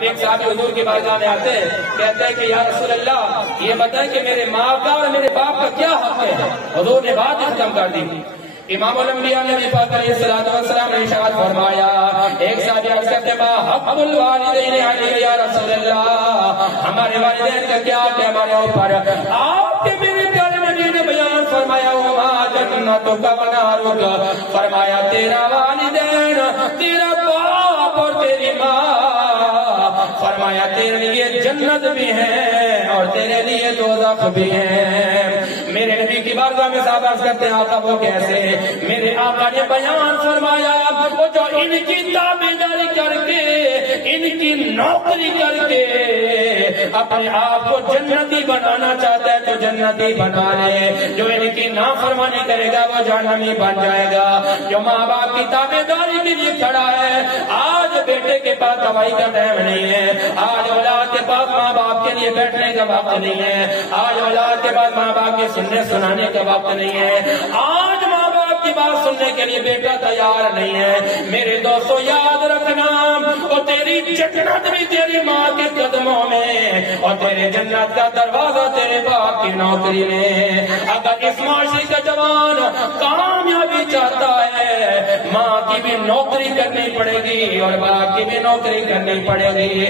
اب ایک صحابی حضور کی بارگاہ میں آتے ہیں، کہتے ہیں کہ یا رسول اللہ یہ بتائیں کہ میرے ماں کا اور میرے باپ کا کیا حق ہے؟ حضور نے بات ختم کر دی۔ امام الانبیاء نبی پاک علیہ السلام نے ارشاد فرمایا، ایک صحابی عرض کرتے ہیں حق الوالدین علی یا رسول اللہ، ہمارے والدین کا کیا حق ہے ہمارے اوپر؟ آپ کے میرے پیارے نبی نے بیان فرمایا وما جنتک ونارک، فرمایا تیرا والدین، تیرا باپ اور تیری ماں، فرمایا تیرے لیے جنت بھی ہے اور تیرے لیے دوزخ بھی ہے۔ میرے نبی کی بارگاہ میں صحابہ عرض کرتے ہیں آقا وہ کیسے؟ میرے آقا نے بیان فرمایا وہ جو ان کی تابعداری کر کے، ان کی نوکری کر کے اپنے آپ کو جنتی بنانا چاہتا ہے تو جنتی بنا لے، جو ان کی نافرمانی کرے گا وہ جہنمی بن جائے گا۔ جو ماں باپ کی تابعداری کے لیے کھڑا ہے، آج بیٹے کے پاس دوائی کا ٹائم نہیں ہے، آج اولاد کے پاس ماں باپ کے لیے بیٹھنے کا وقت نہیں ہے، آج اولاد کے پاس ماں باپ کی سننے سنانے کا وقت نہیں ہے، آج ماں باپ کی بات سننے کے لیے بیٹا تیار نہیں ہے۔ میرے دوستو یاد رکھنا، اور تیری جنت بھی تیری ماں کے قدموں میں، اور تیرے جنت کا دروازہ تیرے باپ کی نوکری میں۔ اگر اس معاشرے کا جوان کامیابی چاہتا ہے، ماں کی بھی نوکری کرنی پڑے گی اور باپ کی بھی نوکری کرنی پڑے گی۔